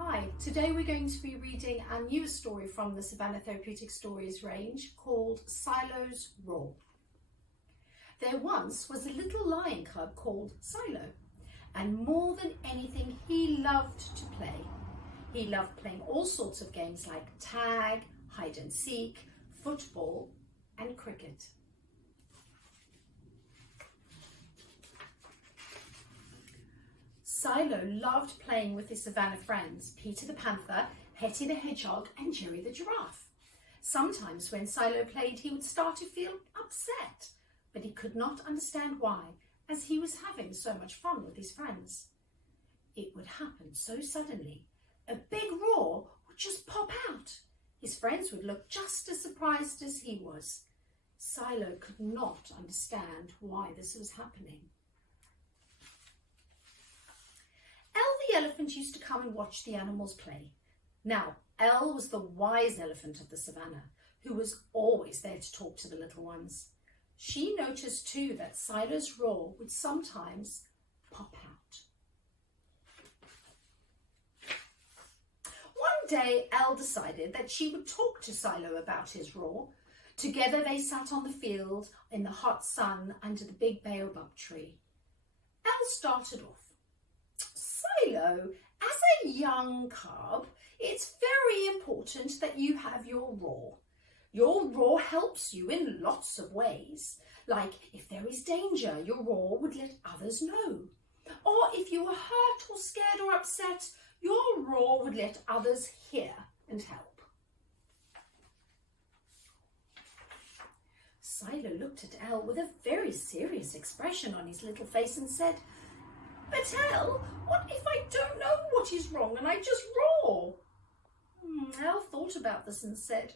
Hi, today we're going to be reading our newest story from the Savannah Therapeutic Stories range called Silo's Roar. There once was a little lion cub called Silo, and more than anything he loved to play. He loved playing all sorts of games like tag, hide and seek, football and cricket. Silo loved playing with his Savannah friends, Peter the Panther, Hetty the Hedgehog and Jerry the Giraffe. Sometimes when Silo played he would start to feel upset, but he could not understand why, as he was having so much fun with his friends. It would happen so suddenly. A big roar would just pop out. His friends would look just as surprised as he was. Silo could not understand why this was happening. Elle the elephant used to come and watch the animals play. Now, Elle was the wise elephant of the savannah, who was always there to talk to the little ones. She noticed too that Silo's roar would sometimes pop out. One day, Elle decided that she would talk to Silo about his roar. Together they sat on the field in the hot sun under the big baobab tree. Elle started off. Silo, as a young cub, it's very important that you have your roar. Your roar helps you in lots of ways. Like if there is danger, your roar would let others know. Or if you were hurt or scared or upset, your roar would let others hear and help. Silo looked at Elle with a very serious expression on his little face and said, "But Elle, what if I don't know what is wrong and I just roar?" Elle thought about this and said,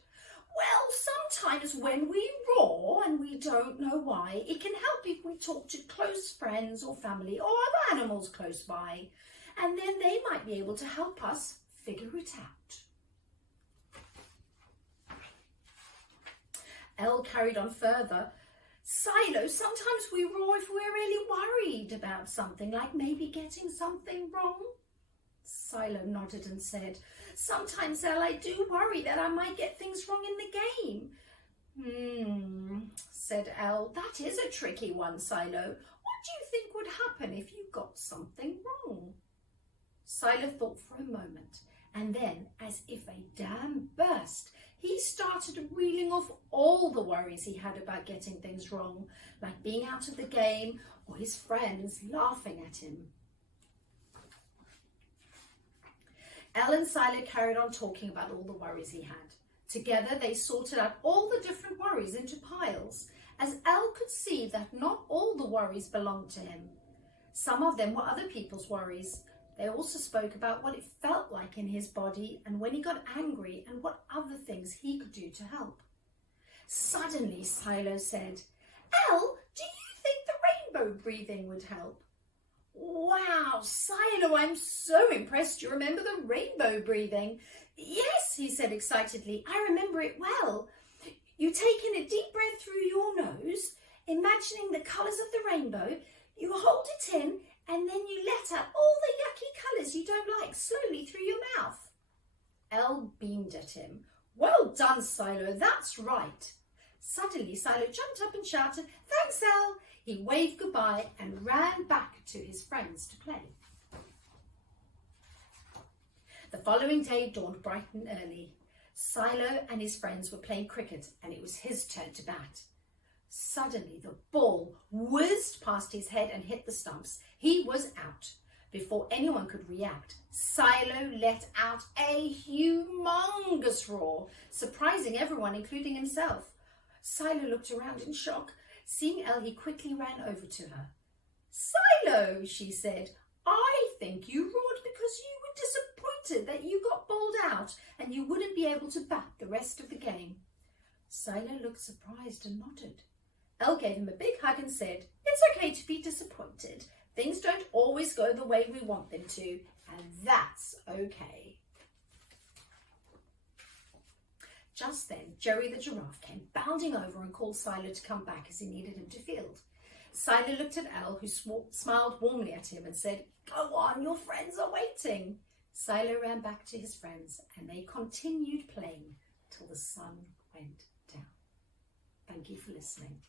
"Well, sometimes when we roar and we don't know why, it can help if we talk to close friends or family or other animals close by, and then they might be able to help us figure it out." Elle carried on further. "Silo, sometimes we roar if we're really worried about something, like maybe getting something wrong." Silo nodded and said, "Sometimes, Elle, I do worry that I might get things wrong in the game." Said Elle, "That is a tricky one, Silo. What do you think would happen if you got something wrong?" Silo thought for a moment, and then, as if a dam burst, he started reeling off all the worries he had about getting things wrong, like being out of the game or his friends laughing at him. Elle and Silo carried on talking about all the worries he had. Together they sorted out all the different worries into piles, as Elle could see that not all the worries belonged to him. Some of them were other people's worries. They also spoke about what it felt like in his body and when he got angry and what other things he could do to help. Suddenly Silo said, "Elle, do you think the rainbow breathing would help?" "Wow, Silo, I'm so impressed you remember the rainbow breathing." "Yes," he said excitedly, "I remember it well. You take in a deep breath through your nose, imagining the colours of the rainbow, you hold it in, and then you let out all the yucky colours you don't like slowly through your mouth." Elle beamed at him. "Well done, Silo, that's right." Suddenly Silo jumped up and shouted, "Thanks, Elle." He waved goodbye and ran back to his friends to play. The following day dawned bright and early. Silo and his friends were playing cricket and it was his turn to bat. Suddenly the ball whizzed past his head and hit the stumps. He was out. Before anyone could react, Silo let out a humongous roar, surprising everyone, including himself. Silo looked around in shock. Seeing Elle, he quickly ran over to her. "Silo," she said, "I think you roared because you were disappointed that you got bowled out and you wouldn't be able to bat the rest of the game." Silo looked surprised and nodded. Elle gave him a big hug and said, "It's okay to be disappointed. Things don't always go the way we want them to, and that's okay." Just then, Jerry the giraffe came bounding over and called Silo to come back as he needed him to field. Silo looked at Elle, who smiled warmly at him and said, "Go on, your friends are waiting." Silo ran back to his friends and they continued playing till the sun went down. Thank you for listening.